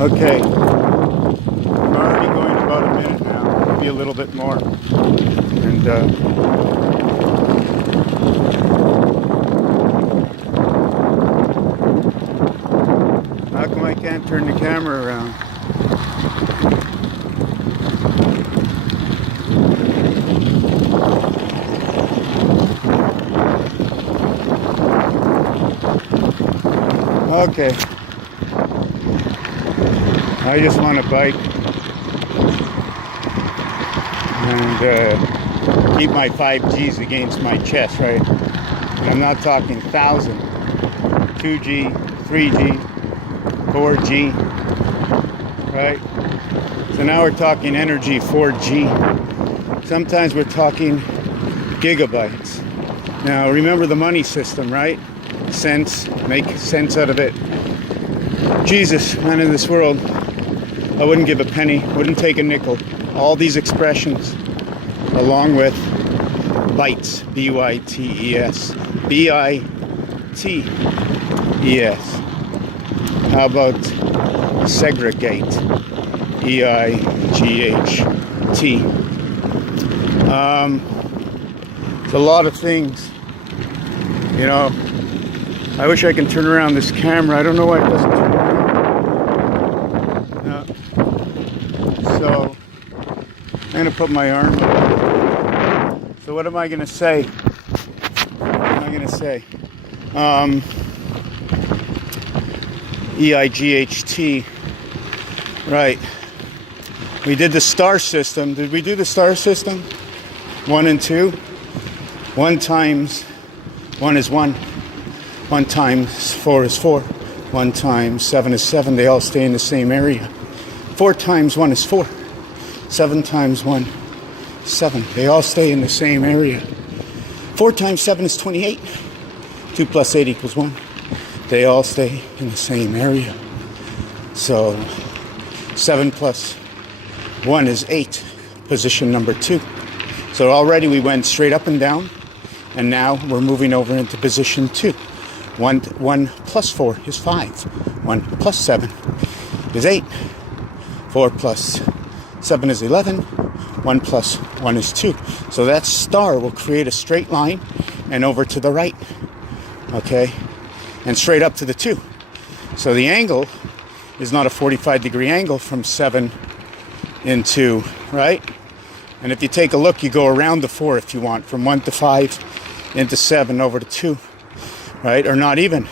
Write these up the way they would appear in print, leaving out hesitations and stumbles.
Okay, I'm already going about a minute now, maybe a little bit more. And how come I can't turn the camera around? Okay. I just want to bike and keep my 5Gs against my chest, right? And I'm not talking 1,000, 2G, 3G, 4G, right? So now we're talking energy 4G. Sometimes we're talking gigabytes. Now remember the money system, right? Cents, make sense out of it. Jesus, man, in this world, I wouldn't give a penny, wouldn't take a nickel. All these expressions, along with bytes, B-Y-T-E-S, B-I-T-E-S. How about segregate, E-I-G-H-T. It's a lot of things, you know. I wish I could turn around this camera. I don't know why it doesn't turn around. No. So, I'm going to put my arm up. So what am I going to say? What am I going to say? E-I-G-H-T. Right. We did the star system. Did we do the star system? 1 and 2. 1 times 1 is 1. 1 times 4 is 4. 1 times 7 is 7. They all stay in the same area. 4 times 1 is 4. 7 times 1, 7. They all stay in the same area. 4 times 7 is 28. 2 plus 8 equals 1. They all stay in the same area. So 7 plus 1 is 8. Position number 2. So already we went straight up and down. And now we're moving over into position 2. 1 plus 4 is 5. 1 plus 7 is 8. 4 plus 7 is 11. 1 plus 1 is 2. So that star will create a straight line and over to the right. Okay? And straight up to the 2. So the angle is not a 45-degree angle from 7 into, right? And if you take a look, you go around the 4 if you want, from 1 to 5 into 7 over to 2. Right? Or not even.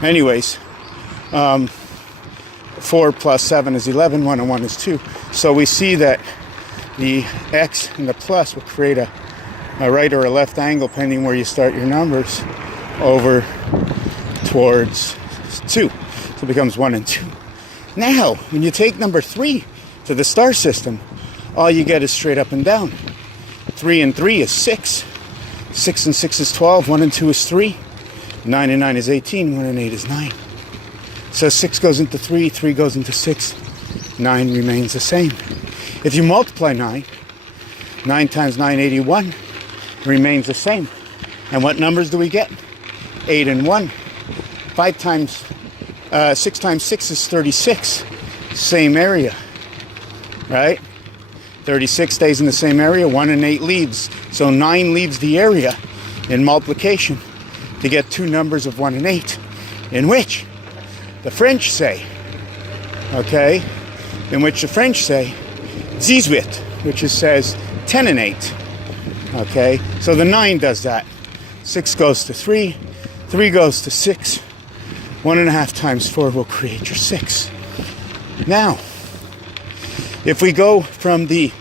Anyways, 4 plus 7 is 11, 1 and 1 is 2. So we see that the X and the plus will create a right or a left angle, depending where you start your numbers, over towards 2. So it becomes 1 and 2. Now, when you take number 3 to the star system, all you get is straight up and down. 3 and 3 is 6. 6 and 6 is 12. 1 and 2 is 3. 9 and 9 is 18, 1 and 8 is 9. So 6 goes into 3, 3 goes into 6, 9 remains the same. If you multiply 9, 9 times 9, 81, remains the same. And what numbers do we get? 8 and 1. 6 times 6 is 36, same area, right? 36 stays in the same area, 1 and 8 leaves. So 9 leaves the area in multiplication to get 2 numbers of 1 and 8, in which the French say, okay, 18, which says 10 and 8, okay, so the 9 does that. 6 goes to 3, 3 goes to 6, 1.5 times 4 will create your 6. Now, if we go from the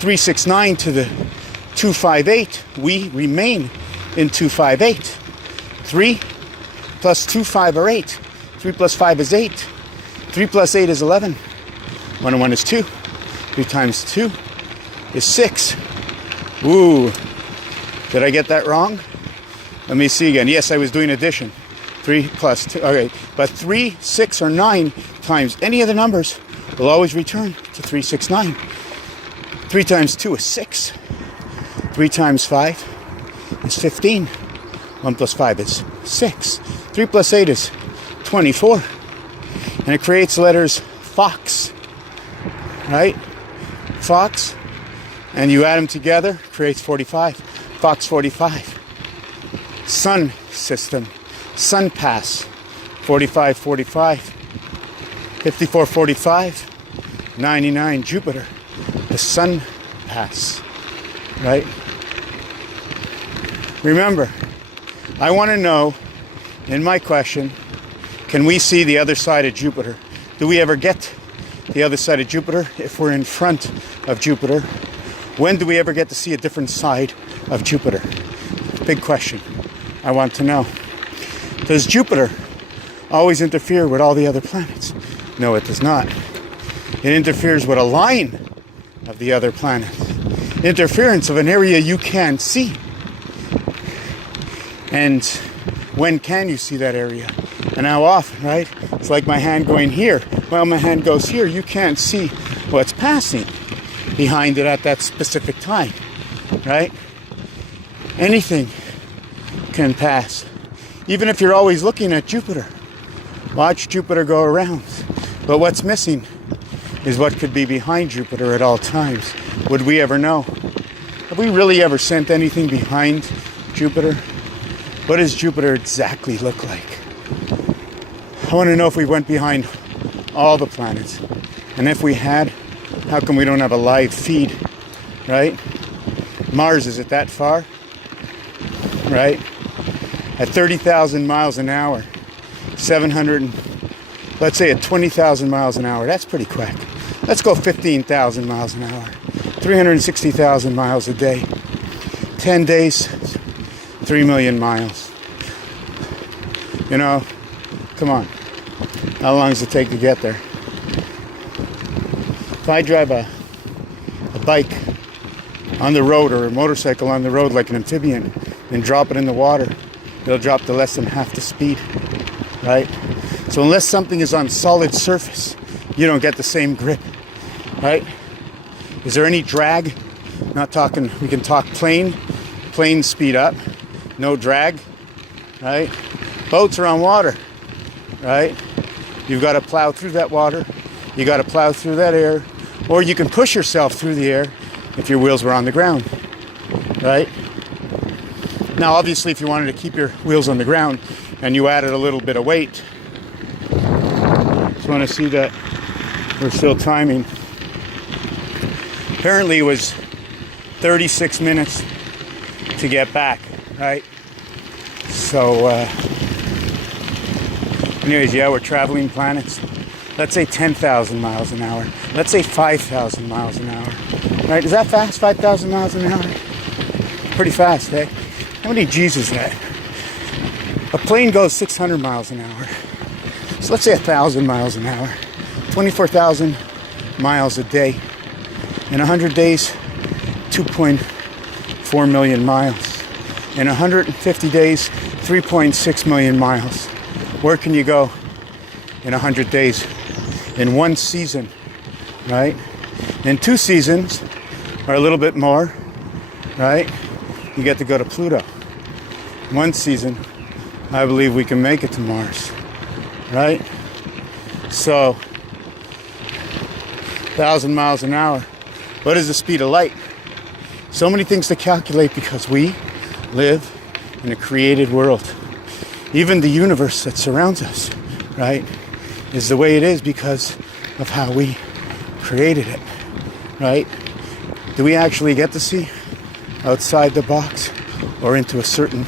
369 to the 258, we remain in 258. 3 plus 2, 5 are 8. 3 plus 5 is 8. 3 plus 8 is 11. 1 and 1 is 2. 3 times 2 is 6. Ooh. Did I get that wrong? Let me see again. Yes, I was doing addition. 3 plus 2. Okay. But 3, 6, or 9 times any of the numbers will always return to 369. 3 times 2 is 6. 3 times 5 is 15. 1 plus 5 is 6. 3 plus 8 is 24. And it creates letters Fox, right? Fox, and you add them together, creates 45. Fox 45. Sun system, Sun pass, 45, 45. 54, 45. 99, Jupiter, the Sun pass, right? Remember, I want to know, in my question, can we see the other side of Jupiter? Do we ever get the other side of Jupiter if we're in front of Jupiter? When do we ever get to see a different side of Jupiter? Big question. I want to know. Does Jupiter always interfere with all the other planets? No, it does not. It interferes with a line of the other planets. Interference of an area you can see. And when can you see that area? And how often, right? It's like my hand going here. Well, my hand goes here. You can't see what's passing behind it at that specific time, right? Anything can pass. Even if you're always looking at Jupiter. Watch Jupiter go around. But what's missing is what could be behind Jupiter at all times. Would we ever know? Have we really ever sent anything behind Jupiter? What does Jupiter exactly look like? I want to know if we went behind all the planets. And if we had, how come we don't have a live feed, right? Mars, is it that far? Right? At 30,000 miles an hour, 700, let's say at 20,000 miles an hour, that's pretty quick. Let's go 15,000 miles an hour, 360,000 miles a day, 10 days, 3 million miles. You know, come on. How long does it take to get there? If I drive a bike on the road or a motorcycle on the road like an amphibian and drop it in the water, it'll drop to less than half the speed, right? So unless something is on solid surface, you don't get the same grip, right? Is there any drag? Not talking, we can talk plane. Planes speed up, no drag, right? Boats are on water, right? You've got to plow through that water. You got to plow through that air. Or you can push yourself through the air if your wheels were on the ground, right? Now, obviously, if you wanted to keep your wheels on the ground and you added a little bit of weight, just want to see that we're still timing. Apparently, it was 36 minutes to get back, right? So, anyways, yeah, we're traveling planets. Let's say 10,000 miles an hour. Let's say 5,000 miles an hour. Right? Is that fast? 5,000 miles an hour? Pretty fast, eh? How many G's is that? A plane goes 600 miles an hour. So let's say 1,000 miles an hour. 24,000 miles a day. In 100 days, 2.4 million miles. In 150 days, 3.6 million miles. Where can you go in 100 days? In one season, right? In 2 seasons, or a little bit more, right? You get to go to Pluto. 1 season, I believe we can make it to Mars, right? So, 1,000 miles an hour. What is the speed of light? So many things to calculate because we live in a created world. Even the universe that surrounds us, right, is the way it is because of how we created it, right? Do we actually get to see outside the box or into a certain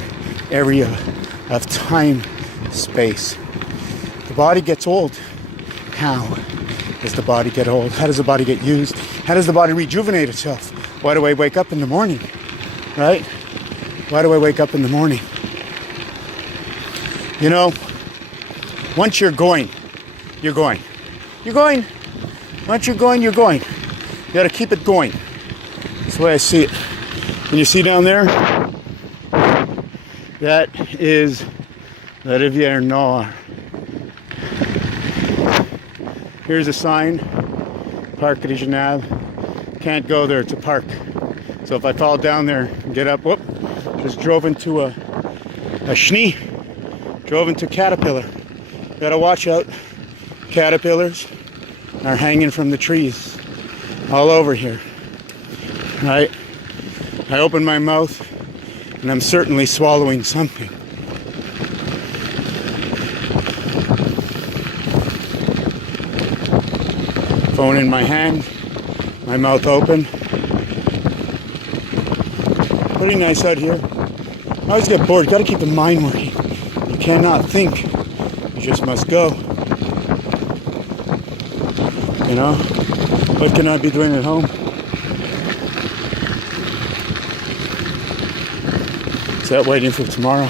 area of time, space? The body gets old. How does the body get old? How does the body get used? How does the body rejuvenate itself? Why do I wake up in the morning, right? Why do I wake up in the morning? You know, once you're going, you're going. You're going. Once you're going, you're going. You got to keep it going. That's the way I see it. Can you see down there? That is La Rivière Noire. Here's a sign, Parc de Genève. Can't go there, it's a park. So if I fall down there and get up, whoop, just drove into a schnee, drove into caterpillar. Gotta watch out. Caterpillars are hanging from the trees all over here. Right? I open my mouth and I'm certainly swallowing something. Phone in my hand, my mouth open. Pretty nice out here. I always get bored. Got to keep the mind working. You cannot think. You just must go. You know? What can I be doing at home? Is that waiting for tomorrow?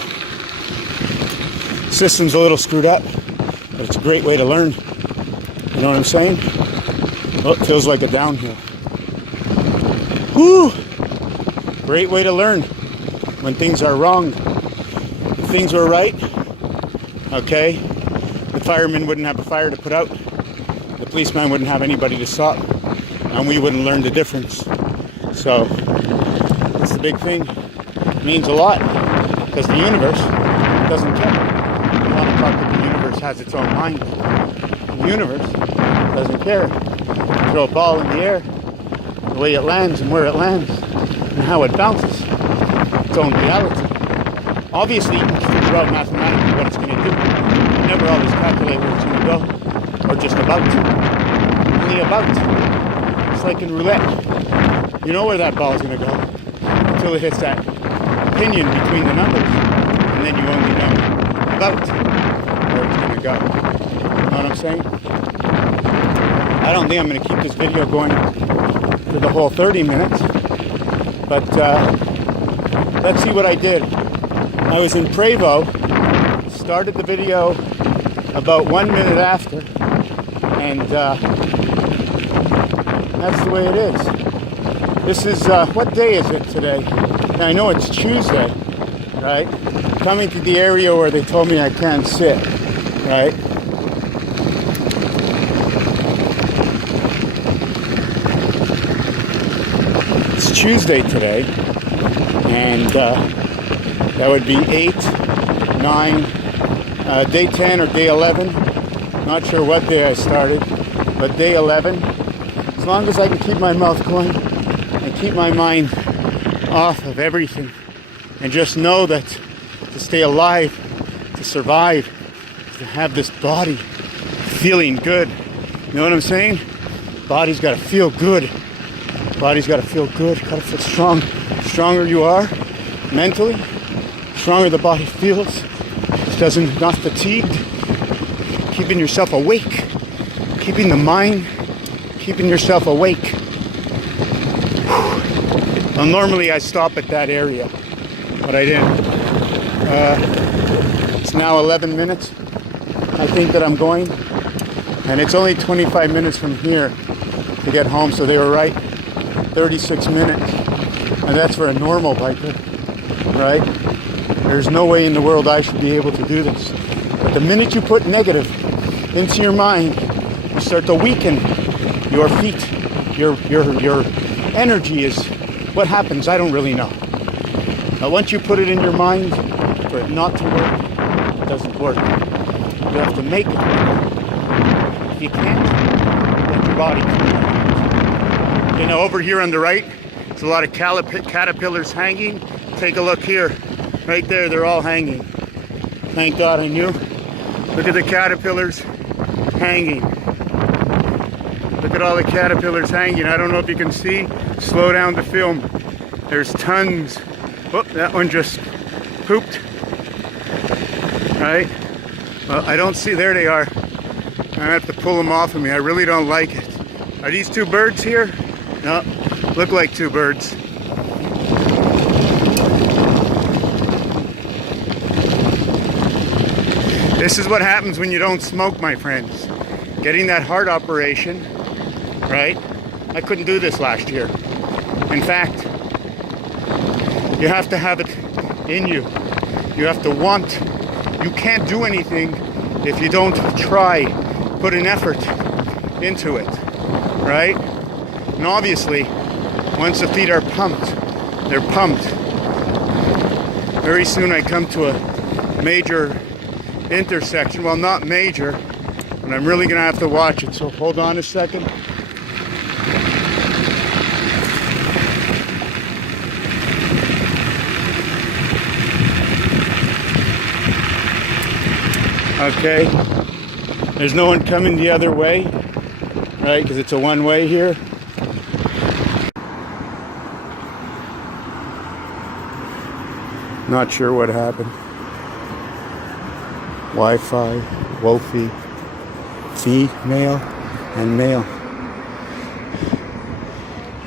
System's a little screwed up, but it's a great way to learn. You know what I'm saying? Oh, it feels like a downhill. Woo! Great way to learn when things are wrong. If things were right, okay, the fireman wouldn't have a fire to put out, the policeman wouldn't have anybody to stop, and we wouldn't learn the difference. So, that's the big thing. It means a lot, because the universe doesn't care. A lot of talk that the universe has its own mind. The universe doesn't care. Throw a ball in the air, the way it lands and where it lands, and how it bounces, its own reality. Obviously, you can figure out mathematically what it's going to do. You never always calculate where it's going to go, or just about to. Only about. It's like in roulette. You know where that ball is going to go until it hits that opinion between the numbers, and then you only know about where it's going to go. You know what I'm saying? I don't think I'm going to keep this video going for the whole 30 minutes, but let's see what I did. I was in Prevo, started the video about 1 minute after, and that's the way it is. This is, what day is it today? I know it's Tuesday, right? Coming to the area where they told me I can't sit, right? It's Tuesday today, and that would be 8, 9, day 10 or day 11. Not sure what day I started, but day 11. As long as I can keep my mouth going and keep my mind off of everything, and just know that to stay alive, to survive, to have this body feeling good. You know what I'm saying? Body's got to feel good. Body's got to feel good. Got to feel strong. The stronger you are mentally, the stronger the body feels. It doesn't, not fatigued. Keeping yourself awake. Keeping the mind. Keeping yourself awake. Well, normally I stop at that area, but I didn't. It's now 11 minutes, I think, that I'm going, and it's only 25 minutes from here to get home, so they were right, 36 minutes, and that's for a normal biker, right? There's no way in the world I should be able to do this. But the minute you put negative into your mind, you start to weaken your feet, your energy is. What happens, I don't really know. Now, once you put it in your mind for it not to work, it doesn't work. You have to make it work. If you can't, let your body come. You know, over here on the right, there's a lot of caterpillars hanging. Take a look here. Right there, they're all hanging. Thank God I knew. Look at the caterpillars hanging. Look at all the caterpillars hanging. I don't know if you can see. Slow down the film. There's tons. Oh, that one just pooped. Right? Well, I don't see. There they are. I have to pull them off of me. I really don't like it. Are these two birds here? No. Look like two birds. This is what happens when you don't smoke, my friends. Getting that heart operation, right? I couldn't do this last year. In fact, you have to have it in you. You have to want. You can't do anything if you don't try, put an effort into it, right? And obviously, once the feet are pumped, they're pumped. Very soon I come to a major intersection. Well, not major, And I'm really gonna have to watch it, so hold on a second. Okay, there's no one coming the other way, right? Because it's a one-way here. Not sure what happened. Wi-Fi, Wolfie, female and male.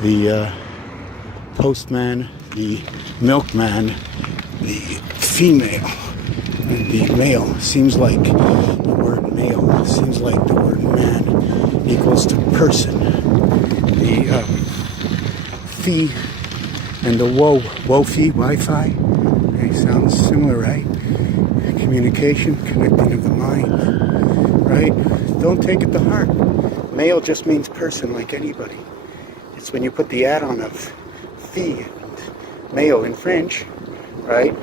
The postman, the milkman, the female, and the male. Seems like the word male, seems like the word man equals to person. The fee and the Wofi, Wi-Fi, they sound similar, right? Communication, connecting of the mind, right? Don't take it to heart. Male just means person, like anybody. It's when you put the add-on of fee and male in French, right?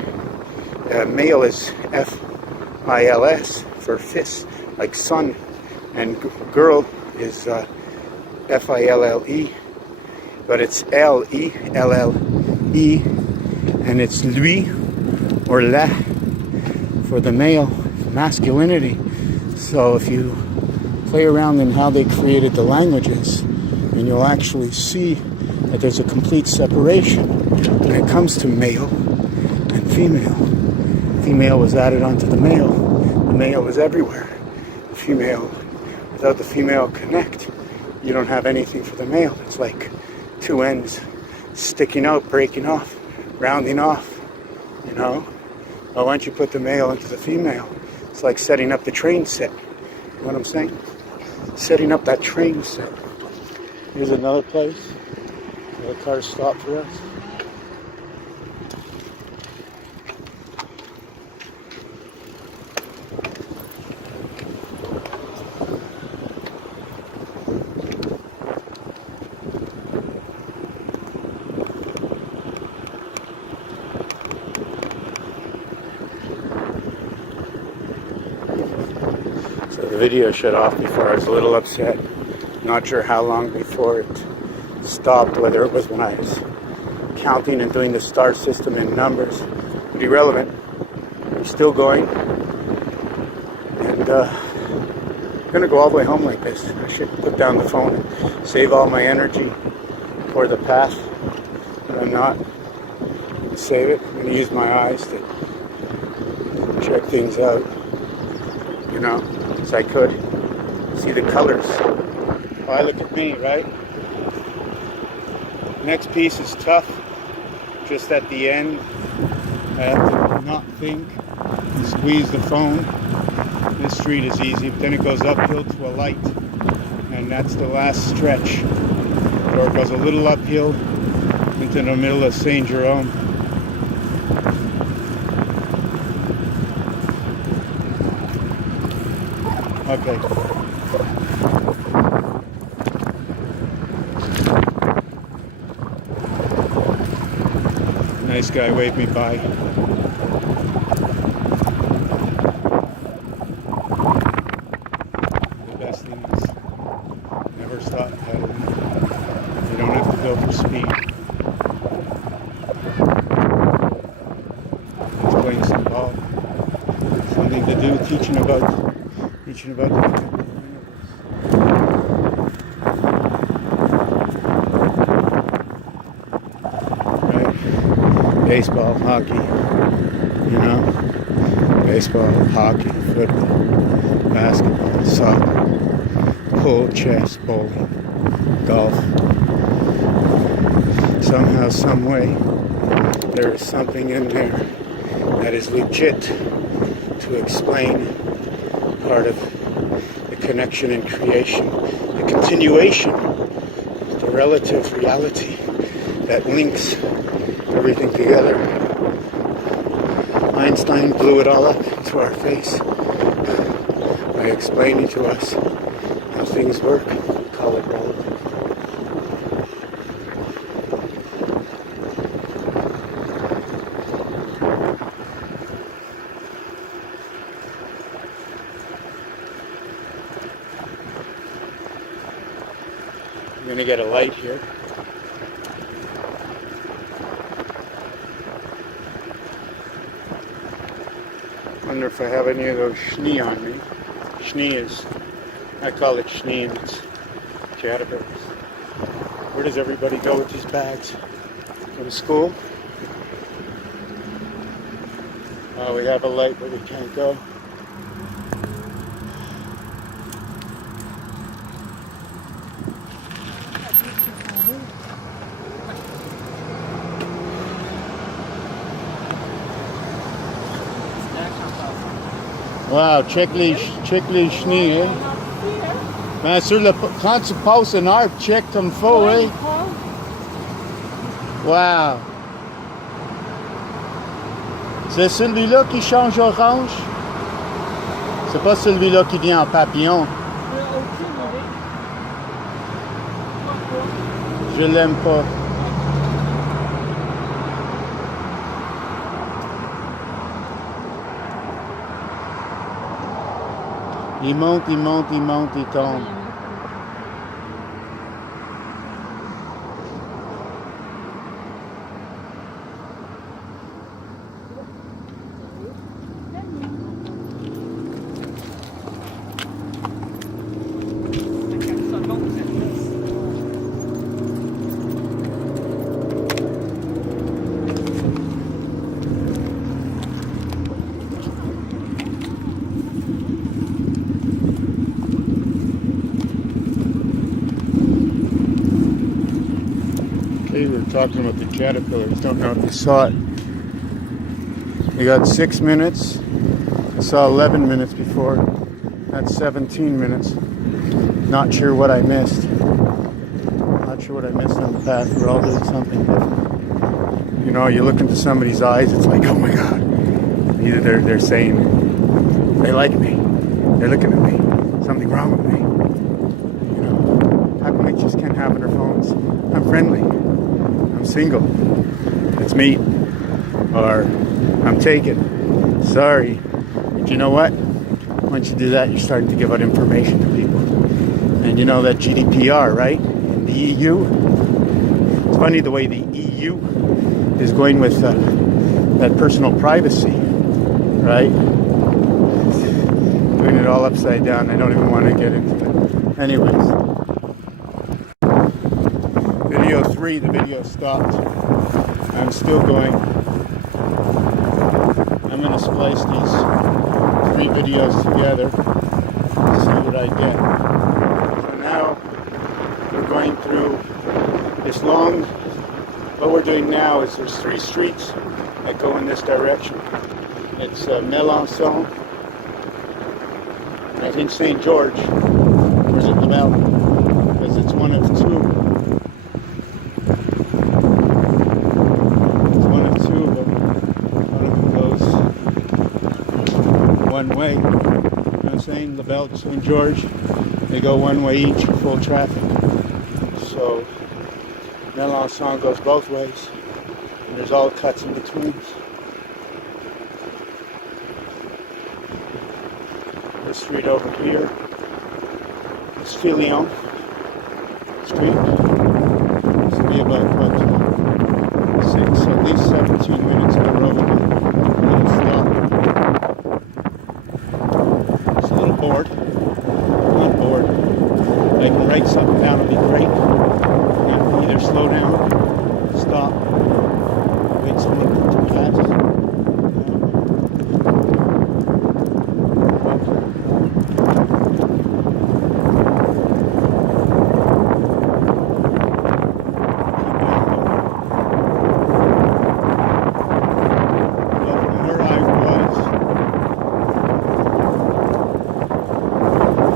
Male is F-I-L-S for fist, like son, and girl is F-I-L-L-E, but it's L-E-L-L-E, and it's lui or la for the male, masculinity. So if you play around in how they created the languages, and you'll actually see that there's a complete separation when it comes to male and female. Female was added onto the male. The male is everywhere. The female, without the female connect, you don't have anything for the male. It's like two ends sticking out, breaking off, rounding off, you know? But once you put the male into the female, it's like setting up the train set. You know what I'm saying? Setting up that train set. Here's another place where the cars stop for us. So the video shut off before. I was a little upset. Not sure how long before it stopped, whether it was when I was counting and doing the star system in numbers. But irrelevant. We're still going. And I'm going to go all the way home like this. I should put down the phone and save all my energy for the path. But I'm not. I'm going to save it. I'm going to use my eyes to check things out. You know, as I could see the colors. Why look at me, right? Next piece is tough. Just at the end, I have to not think and squeeze the phone. This street is easy, but then it goes uphill to a light. And that's the last stretch. Or it goes a little uphill into the middle of Saint Jerome. Okay. Nice guy waved me by. The best thing is never stop pedaling. You don't have to go for speed. Let's play some ball. Something to do teaching about the universe. Baseball, hockey, you know, baseball, hockey, football, basketball, soccer, pool, chess, bowling, golf. Somehow, some way, there is something in there that is legit to explain part of the connection and creation, the continuation, the relative reality that links everything together. Einstein blew it all up into our face by explaining to us how things work. Call it relevant. I'm gonna get a light here. Wonder if I have any of those schnee on me. Schnee is, I call it schnee, and it's caterpillars. Where does everybody go with these bags? Go to school? Oh, we have a light, but we can't go. Wow, check les chenilles, hein? Ben, quand tu passes un arbre, check comme faut, hein? Wow! C'est celui-là qui change orange? C'est pas celui-là qui vient en papillon. Je l'aime pas. Il monte, il monte, il monte, il tombe. We were talking about the caterpillars. Don't know if you saw it. We got 6 minutes. I saw 11 minutes before. That's 17 minutes. Not sure what I missed. Not sure what I missed on the path. We're all doing something different. You know, you look into somebody's eyes, it's like, oh my God. Either they're saying, they like me. They're looking at me. Something wrong with me. You know, how come we just can't have our phones? I'm friendly. I'm single. Let's meet. Or I'm taken. Sorry. But you know what? Once you do that, you're starting to give out information to people. And you know that GDPR, right? In the EU. It's funny the way the EU is going with that personal privacy, right? Doing it all upside down. I don't even want to get into it. Anyways. Video 3, the video stopped. I'm still going. I'm going to splice these 3 videos together to see what I get. So now we're going through this long, what we're doing now is there's 3 streets that go in this direction. It's Melançon, I think St. George, or is it Labelle? Because it's one of 2. One way, you know what I'm saying? Labelle to St. George, they go one way each, full traffic. So Melançon goes both ways, and there's all cuts in between. This street over here is Filion Street. This will be about what, 6, at least 17 minutes on the road. We'll stop. Bored. Not bored. I can write something down, it'll be great. I can either slow down, stop, wait someone to pass.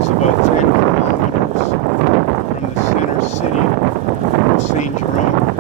About 10 kilometers from the center city of St. Jerome.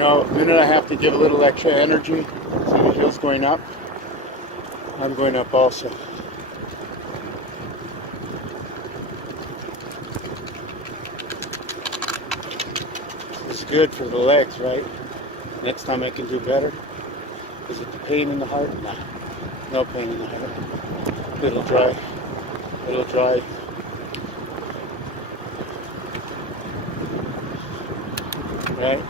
know, the minute I have to give a little extra energy, see the hill's going up, I'm going up also. It's good for the legs, right? Next time I can do better. Is it the pain in the heart? Nah, no pain in the heart. Little dry, little dry. Right?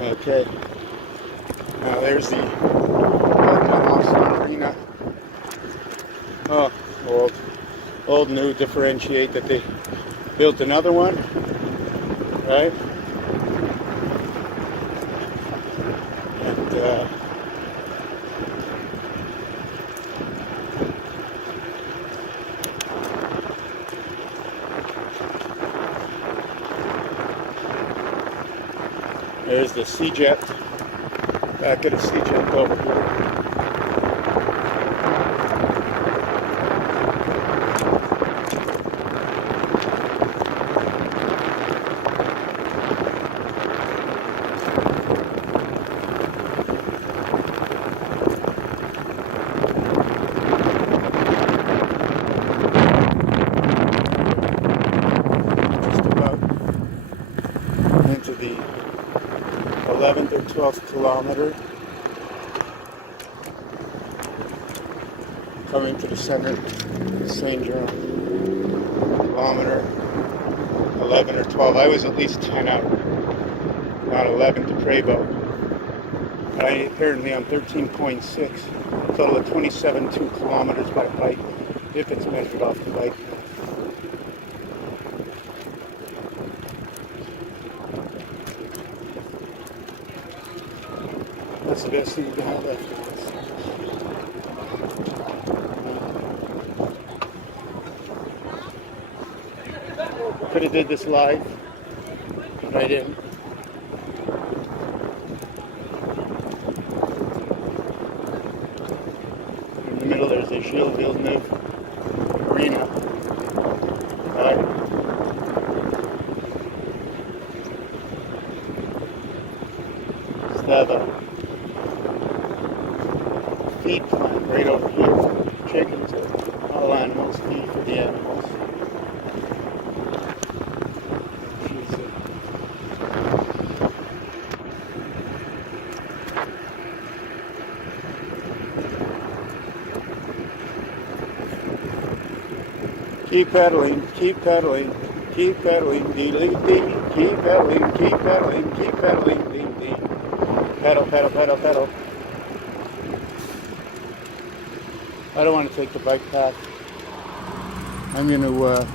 Okay. Now there's the Austin Arena. Oh, old new differentiate that they built another one, right? And there's the CHIT, back at the CHIT over here. Into the 11th or 12th kilometer, coming to the center of St. Jerome. Kilometer 11 or 12. I was at least 10 out, not 11 to pray about. Apparently I'm 13.6, total of 27.2 kilometers by bike, if it's measured off the bike. That's the best thing you can have after this. Could have did this live, but I didn't. In the middle there's a Gilles Villeneuve arena. Right? Have feed plant right over here for chickens or all animals, feed for the animals. Keep pedaling, keep pedaling, keep pedaling, dee-dee-dee, keep pedaling, keep pedaling, keep pedaling, dee-dee. Pedal, pedal, pedal, pedal. I don't want to take the bike path. I'm going to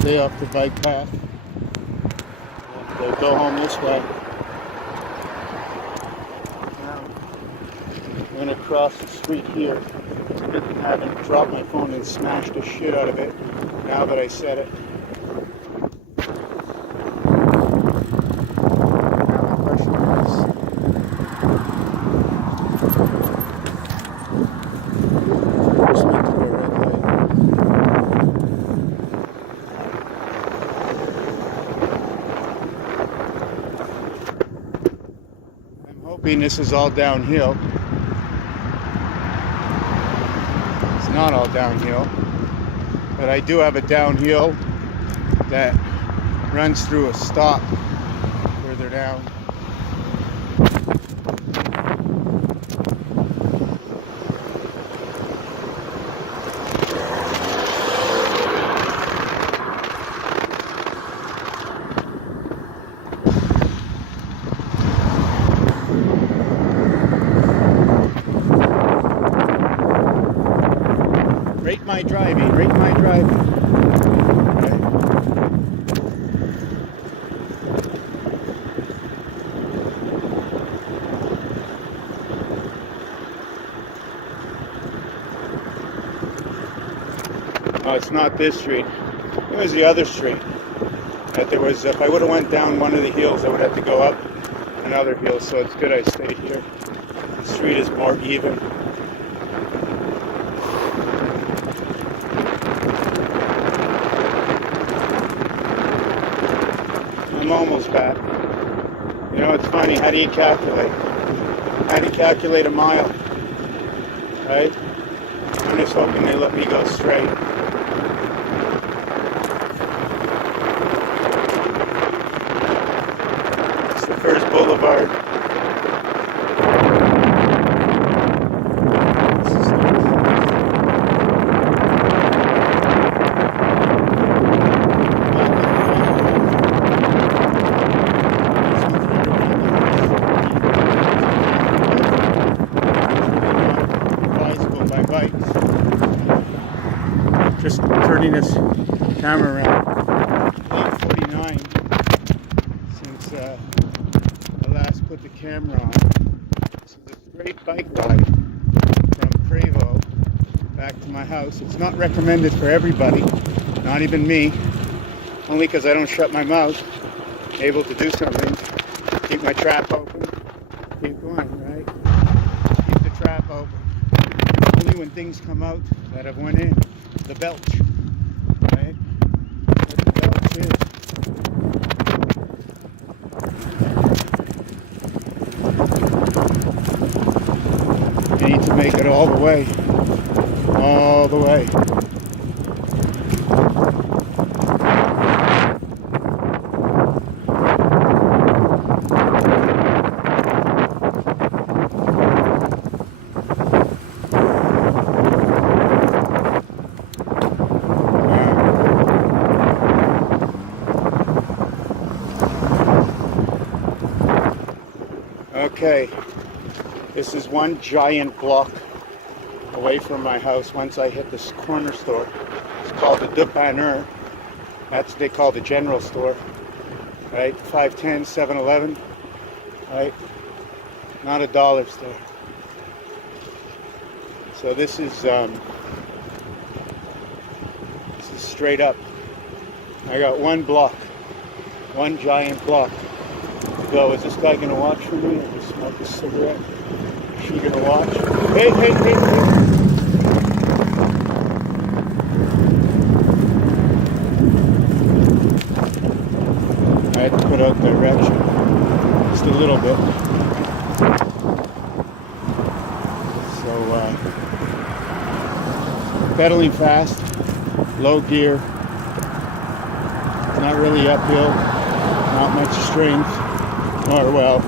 stay off the bike path and go home this way. Now, I'm going to cross the street here. I haven't dropped my phone and smashed the shit out of it now that I said it. Hoping this is all downhill. It's not all downhill, but I do have a downhill that runs through a stop further down. Rate my driving, rate my driving. Right. Oh, it's not this street. It was the other street. That there was, if I would have went down one of the hills, I would have to go up another hill, so it's good I stayed here. The street is more even. miles back. You know, it's funny, how do you calculate? How do you calculate a mile? Right? I'm just hoping they let me go straight. It's the first boulevard. Just turning this camera around. 8:49 since I last put the camera on. This is a straight bike ride from Prevo back to my house. It's not recommended for everybody, not even me, only because I don't shut my mouth. Able to do something, keep my trap open, keep going, right? Keep the trap open. Only when things come out that have went in. The belch, right? What the belch is. You need to make it all the way. All the way. Okay, this is one giant block away from my house. Once I hit this corner store, it's called the Dépanneur. That's what they call the general store, right? 510, 7-Eleven, right? Not a dollar store. So this is straight up. I got one block, one giant block. So is this guy gonna watch for me or just smoke a cigarette? Is she gonna watch? Hey, hey, hey, hey! I had to put out direction just a little bit. So pedaling fast, low gear. It's not really uphill, not much strength. Or well,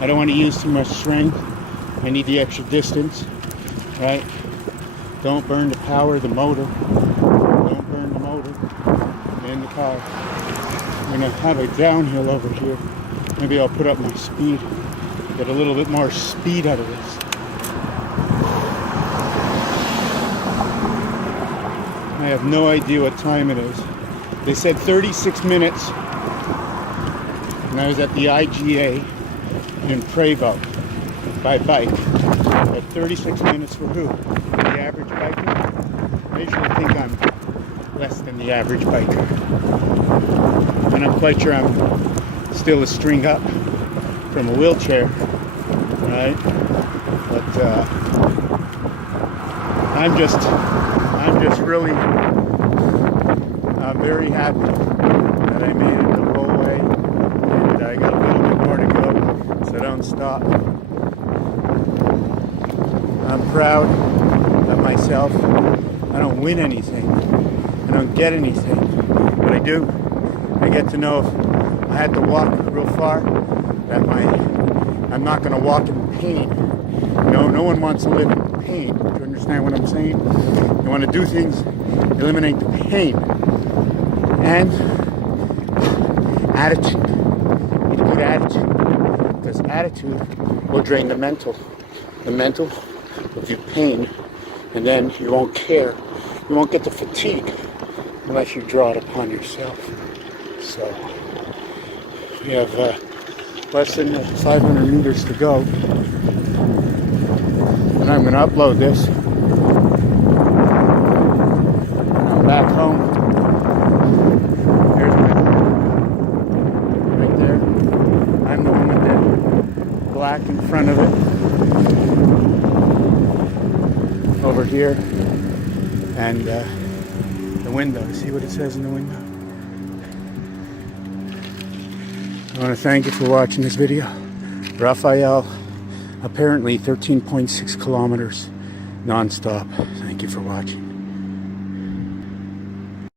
I don't want to use too much strength. I need the extra distance, right? Don't burn the power of the motor. Don't burn the motor in the car. I'm gonna have a downhill over here. Maybe I'll put up my speed, get a little bit more speed out of this. I have no idea what time it is. They said 36 minutes. And I was at the IGA in Prevo by bike. At 36 minutes for who? The average biker? I usually think I'm less than the average biker. And I'm quite sure I'm still a string up from a wheelchair, right? But I'm just really very happy that I made it the whole way. I got a little bit more to go, so don't stop. I'm proud of myself. I don't win anything. I don't get anything. But I do. I get to know if I had to walk real far, that I'm not going to walk in pain. You know, no one wants to live in pain. Do you understand what I'm saying? You want to do things, eliminate the pain. And attitude. Good attitude, because attitude will drain the mental. The mental will do pain, and then you won't care. You won't get the fatigue unless you draw it upon yourself. So we have less than 500 meters to go, and I'm going to upload this. I'm back home. I'm the one with the black in front of it over here, and the window. See what it says in the window? I want to thank you for watching this video. Raphael, apparently 13.6 kilometers non-stop. Thank you for watching.